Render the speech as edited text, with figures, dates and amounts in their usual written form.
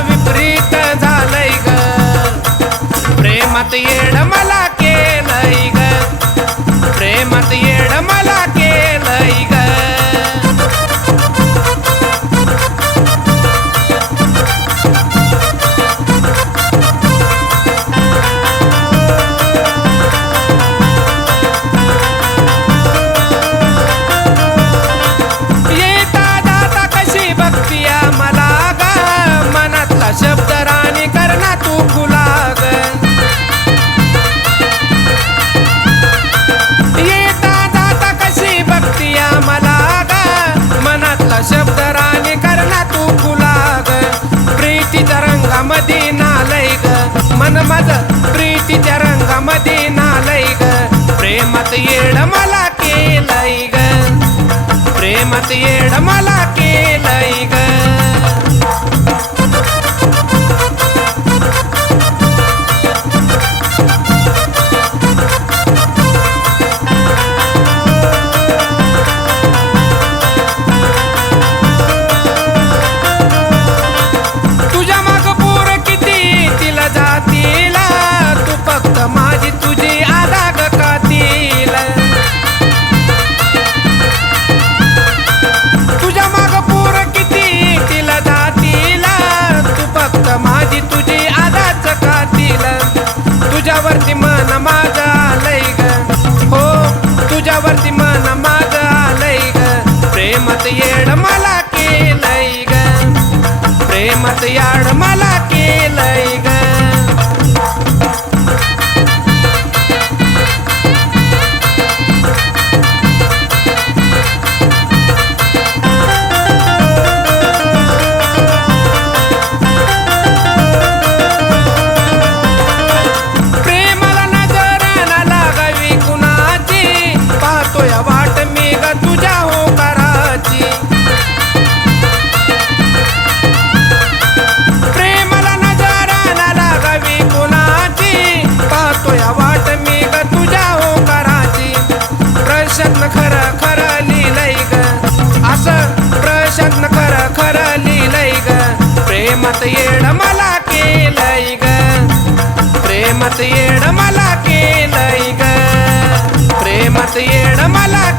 विपरीत झालंय ग प्रेमात येड मला केलंय ग प्रेमात येड मला केलंय ग येता जाता कशी बघतीया मला ग मनातला शब्द राणी करना तू खुलाग येता जाता कशी बघतीया मला ग मनातला शब्द राणी करना तू खुलाग प्रीतीच्या रंगामध्ये नालय ग मन माझं प्रीतीच्या रंगामध्ये नालय ग प्रेमात येड मला केलंय ग प्रेमात येड मला केलंय ग माझी तुझी आदाग कातील तुझ्या माग पोर किती तिला जातील तू फक्त माझी तुझी आदाच कातील तुझ्यावरती मन माझं आलंय ग हो तुझ्यावरती मन माझं आलंय ग प्रेमात येड मला केलंय ग प्रेमात याड मला केलंय ग वाट मी ग तुझ्या होकाराची प्रेमाला नजरा न लागावी कुणाची पाहतोय वाट मी ग तुझ्या होकाराची प्रश्न खरं खरं लिहिलंय ग असं प्रश्न खरं खरं लिहिलंय ग प्रेमात येड मला केलंय ग प्रेमात येड मला केलंय ग प्रेमात येड मला